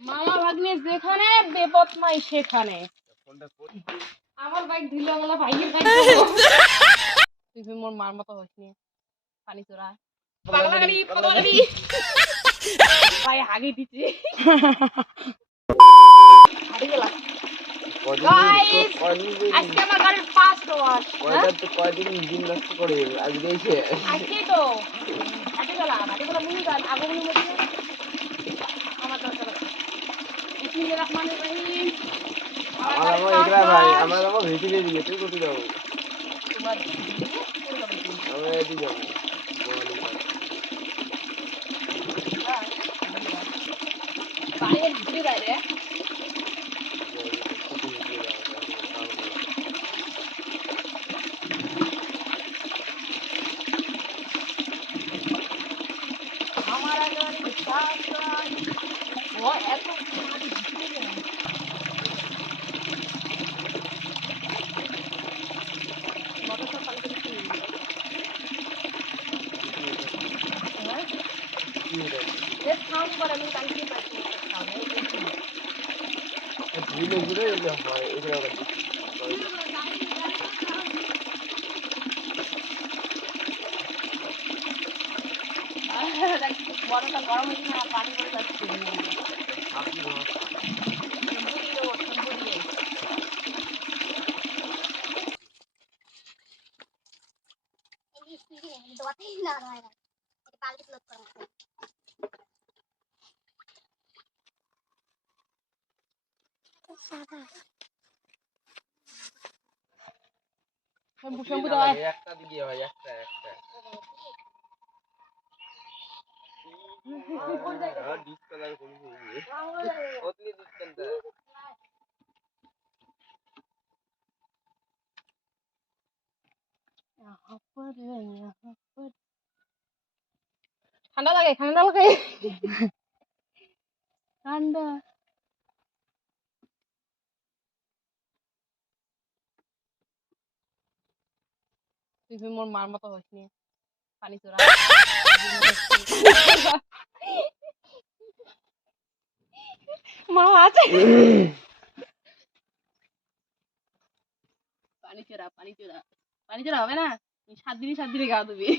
মামা ভাগ্নে যেখানে বেপত মাই সেখানে। আমার বাইক দিল গেল ভাইয়ের বাইক তুই মোর মার মতো হইছিস পানি চোরা পাগলা গাড়ি ভাই হাগি দিছে হাগি গেল গাইস আজকে আমার গাড়ির 5 ডলার কয়দিন দিন নষ্ট করে আজকে এসে আজকে তো হাগি গেল মুনি গান আগুন মধ্যে আমার দরকার বিসমিল্লাহির রহমানির রহিম আমার ভিতরে দিয়ে তুই কোথায় যাবো তোমার আমরা এদিকে যাবো বাইরে ভিতরে যায় রে আমার গাড়ি সাসাই ও এত গাড়ি ভিতরে যায় মোটরসাইকেল পাল্টে দিতে এর থাম করে আমি কালকে পাচ্ছি ধীরে ধীরে হয় এটা বড়টা গরম হয়েছে না পানি পড়ে যাচ্ছে শ্যাম্পু দাও একটা দিকে হয় একটা ডিসকালার কোন ওতলি ডিসকালার ঠান্ডা লাগে ঠান্ডা তুই মোর মার মতো হইছিস পানি চোরা মা আছে পানি চোরা হবে না 7 দিনে গা ধুবি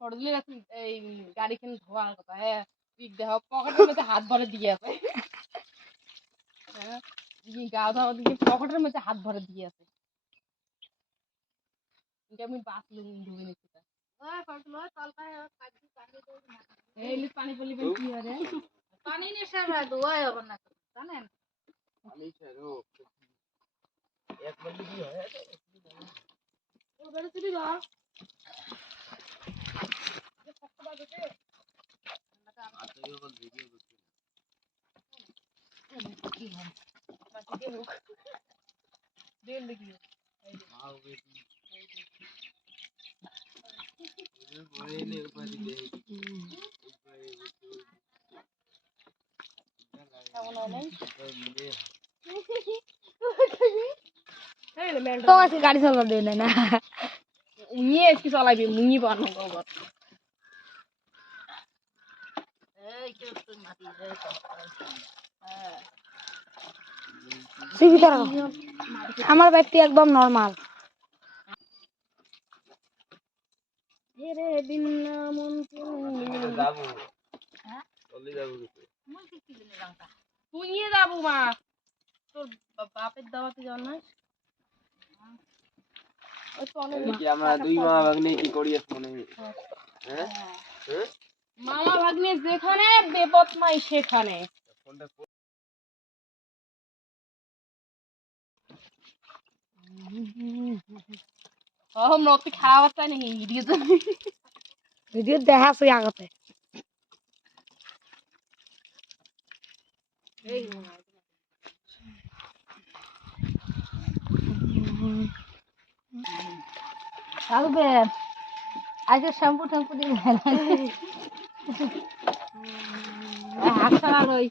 পড়লে এই গাড়ি কিনে ধোয়ার কথা হ্যাঁ ঠিক দেহ পকেটের মধ্যে হাত ভরে দিয়ে আছে হ্যাঁ গা ধোয়া দিকে পকেটের মধ্যে হাত ভরে দিয়ে আছে আমি বাথরুম ধুয়ে নিচ্ছি পানি পড়লে কি হবে পানি নেশা ধোয়াই হবে না জানেন আমি ছাড়ো এক বন্ধু কি হয় ও বেড়ে চলি যা তো আজকে গাড়ি চালাতে দেয় না নিয়ে কি চালাবি মুই বানো গোবর আমার ব্যক্তি একদম নরমাল তুই নিয়ে যাবো মা তোর বাপের দাওয়াতে যাও না আমরা দুই মামা ভাগ্নে কি করি মনে হ্যাঁ মামা ভাগ্নে যেখানে বেপত মাই সেখানে নতি খাওয়া বাচ্চা নাকি ভিডিও দেখা আছে আগতে থাকবে আজকে শ্যাম্পু ট্যাম্পু দিয়ে হাত ছাড়া রই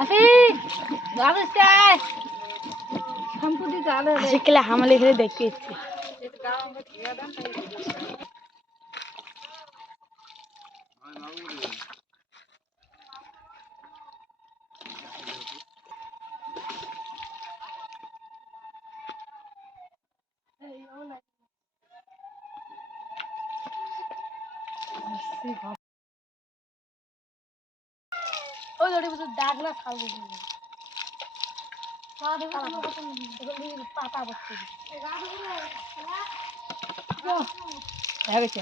আসি যাবিস শিখলে হামালি খেলে দেখতে ইচ্ছে। ওই জড়ি বুঝে দাগ না খাল বুঝি পাতা বসছে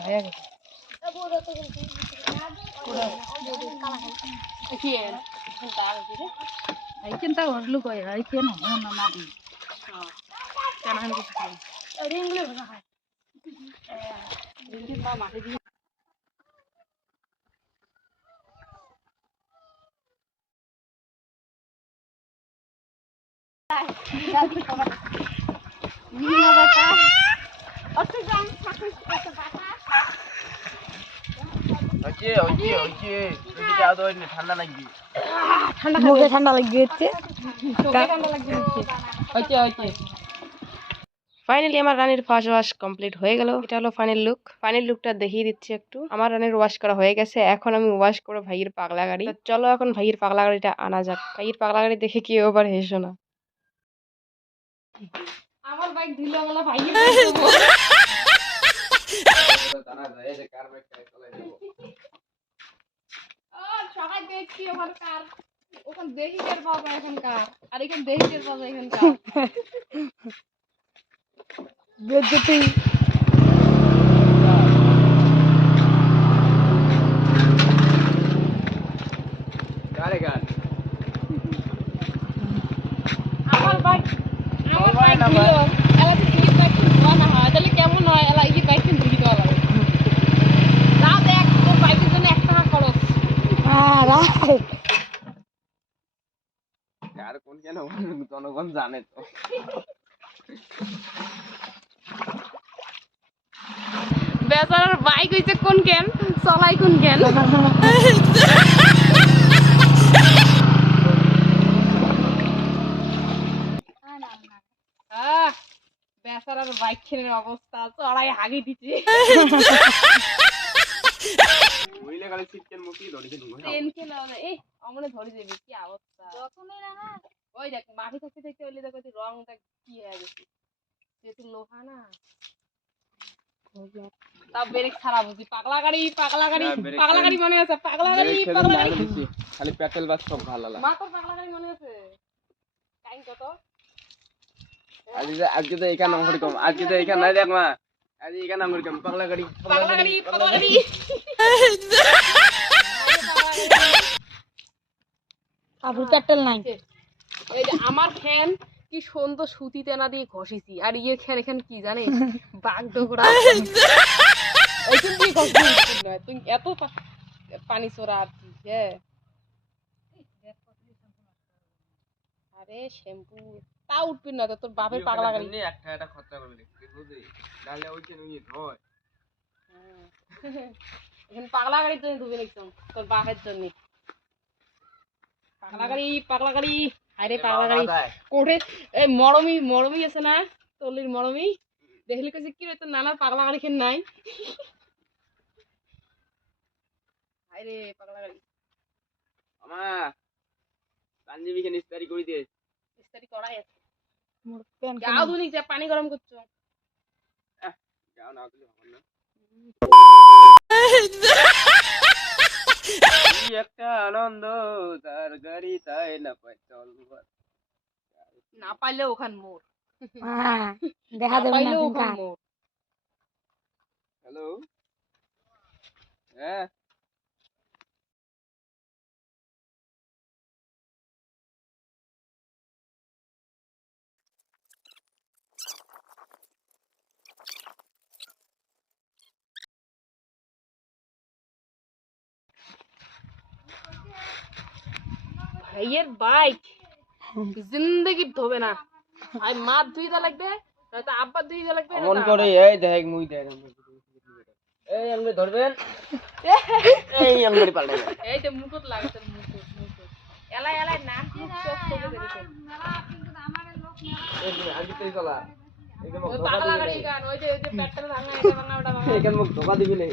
হয়ে গেছে চিন্তা করলু কই কেন না ঠান্ডা লাগবে মুখে ঠান্ডা লাগবে হচ্ছে ফাইনালি আমার রানীর ফার্স্ট ওয়াশ কমপ্লিট হয়ে গেল। এটা হলো ফাইনাল লুকটা দেখিয়ে দিচ্ছি একটু। আমার রানীর ওয়াশ করা হয়ে গেছে, এখন আমি ওয়াশ করে ভাইয়ের পাগলা গাড়ি। তো চলো এখন ভাইয়ের পাগলা গাড়িটা আনা যাক। ভাইয়ের পাগলা গাড়ি দেখে কি ওভার হেসো না। আমার বাইক ধুলো গেলা ভাইয়ের সবাই দেখছি ওখানে কার, ওখানে দেখি টের পাওয়া যায় এখানকার, আর এখানে দেখি টের পাওয়া যায় এখানকার। বেজ্জতি আমার বাইক দিল এলা তো এই বাইক ধোয়া না হয় তাহলে কেমন হয়? এলা এই বাইক ধুই দেওয়া লাগে না। দেখ তোর বাইকের জন্য 1 টাকা খরচ। কার কোন কেন জনগণ জানে তো। বেচারার বাইক হইছে কোন কেন, চলাই কোন কেন। বেচারার বাইক খেলের অবস্থা, চড়াই হাগি দিচ্ছে। ওইলে গালি সিটকেন মুখি ধরিকে ঢুকে ট্রেন খেলে এই অমনে ধরে যাবি, কি অবস্থা। ওই দেখ মাটি থাকতে থাকতে ওইলে দেখ রংটা কি হয়ে গেছে, যেহেতু লোহা না। তাও ব্রেক ছাড়া বুঝি। পাগলা গাড়ি মনে আছে? পাগলা গাড়ি খালি পেট্রোল বাস সব ভালো লাগে। মা তোর পাগলা গাড়ি মনে আছে? টাইম কত? আজকে তো এখানে নম্বর কম, আজকে তো এখানে নাই দেখ মা, আজ এখানে নম্বর কম। পাগলা গাড়ি আপনি পেট্রোল নাই। এই যে আমার ফ্যান কি সুন্দর সুতি তেনা দিয়ে ঘষেছি, আর ইয়ে ফ্যান এখানে কি জানিস বাঘ ডোকরা। তুই এত পানি চোরা আর কি। হ্যাঁ আরে শ্যাম্পু তা উঠবি না তো, তোর বাপের পাগলা গাড়ি একটা খরচা করে দেখি বুঝলি, নাহলে ওইখানে ওই হয়। এখন পাগলা গাড়ির জন্য ধুবে দেখছো তোর বাপের জন্য। পাগলা গাড়ি আরে পাগলা গাড়ি কোঠে এই মরমি আছে না, তলির মরমি দেখলি কইছে কি রে তোর নানার পাগলা গাড়ি খেন নাই। আরে পাগলা গাড়ি আমা পাঞ্জাবি খান ইস্তারি করে দে। ইস্তারি করাই আছে, মোর প্যান যাও ধুনি যা পানি গরম করছো। যাও না দিলে হবে না। কি একটা আনন্দ তার গাড়ি তাই না পাই চল না পাইলে ওখান মোর দেখা দেবে না ওখান কিন্তু। মোর। হ্যালো হ্যাঁ ভাইয়ের বাইক জিন্দগি ধোবে না, ভাই মার ধুইতে লাগবে নয়তো আব্বার ধুইতে লাগবে। মন করে এই দেখ মুই দেখ এই আঙ্গুলি ধরবেন, এই আঙ্গুলি পাল্টে যাবে। এই যে মুকুট লাগছে, মুকুট এলাই নাক মুখ চোখ চলে যাবে। আগে তুই চলা এখানে ওই ধোকা পাগলা গাড়ি দিবি গান ওই যে পেটটা ভাঙা এটা ভাঙা ওটা ভাঙা এখানে মুখ ধোকা দিবি না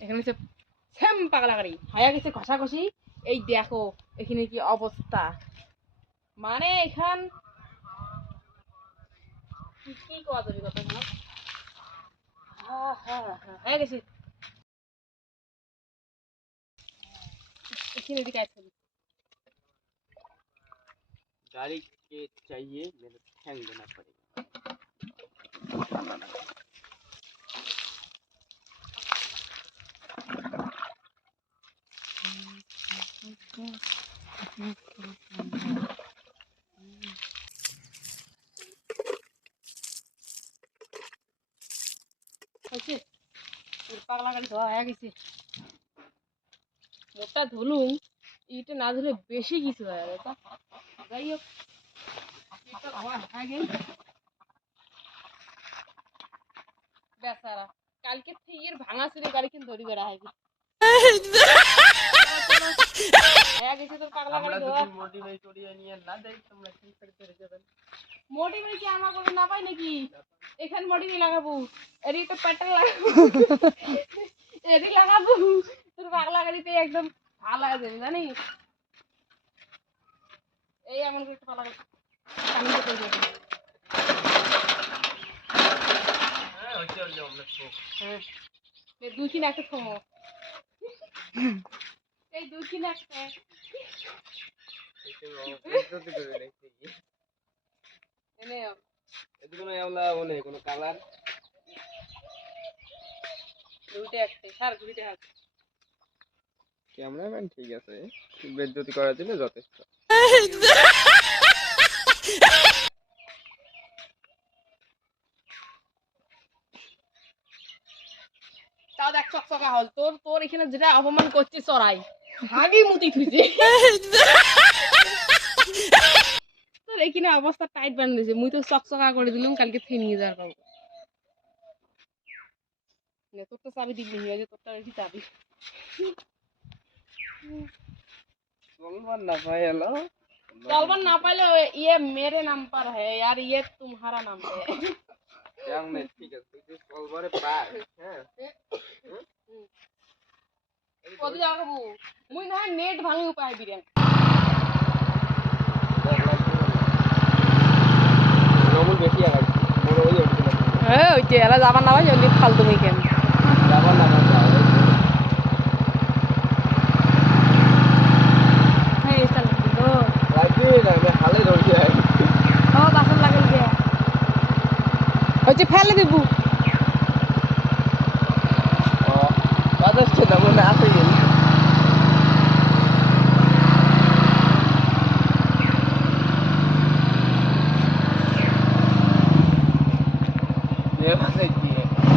এখানে হচ্ছে সেম পাগলা গাড়ি হায়া গেছে ঘষাঘষি এই দেখো এখানে কি অবস্থা মানে এখান কি কোয়া যাবে কথা না হয়ে গেছে এখানে দিকে আছে गाड़ी के चाहिए मेरे ठैंग देना पड़ेगा হয়েছে পাগলা গাড়ি ধোয়া হয়ে গেছে মোটটা ধুলুম ইটা না ধুলে বেশি কিছু হয়ে যাবে তা যাই হোক ইটটা ধোয়া হয়ে গেল বেচারা কালকে থেকে এর ভাঙা ছিল গাড়ি কিন্তু ধরি বেড়া হয়ে গেছে হয়ে গেছে তোর পাগলা আমরা গাড়ি যদি ধোয়া মোটিভাই করিয়ে নিয়ে না দেই তোমরা কি করতে রেখে দেন মোটিভে কি আমার করে না পাই নাকি এখানে মোটিভে লাগাবো এরই তো পেট্রোল লাগাবো এরই লাগাবো তোর পাগলা গাড়িতে একদম ভালো লাগা যাবে জানিস এই এমন করে একটা পাগলা গাড়ি আমি তো করে দেবো হ্যাঁ হচ্ছে হচ্ছে আমরা তো হ্যাঁ এই দুই তিন একটা থমো এই দুই তিন একটা এদিকে করে দেখছি এনে এদিকে না আমলা মনে কোনো কালার দুইটা একটা সার দুইটা হাত ক্যামেরাম্যান ঠিক আছে বেজ্জতি করার জন্য যথেষ্ট তাও দেখ চকচকা হল তোর তোর এখানে যেটা অপমান করছে চড়াই হাগি মুতি থুইছে তোর এখানে অবস্থা টাইট বানিয়ে দিয়েছে মুই তো চকচকা করে দিলাম কালকে থেকে নিয়ে যাওয়ার কাউ তোর তো চাবি দিবি হয়ে তোরটা রেখে চাবি চলবার না ভাই হলো चलबन ना पाले ये मेरे नाम पर है यार ये तुम्हारा नाम पे है কেমনে ঠিক আছে তুই চলবারে পার হ্যাঁ কত জায়গা বু মুই না নেট ভাঙি উপায় বিরেন রমুল বেশি আগাই বড় হই উঠছিল হ্যাঁ ওই যে এলা যাবার না ভাই জলদি ফালতু মুই কেন যাবার না না হ্যাঁ চল তো রাখি না আমি হালে ধরছি ও বাসন লাগল গে হচ্ছে ফেলে দেবু ও বাজার ছে না মনে আছে গেল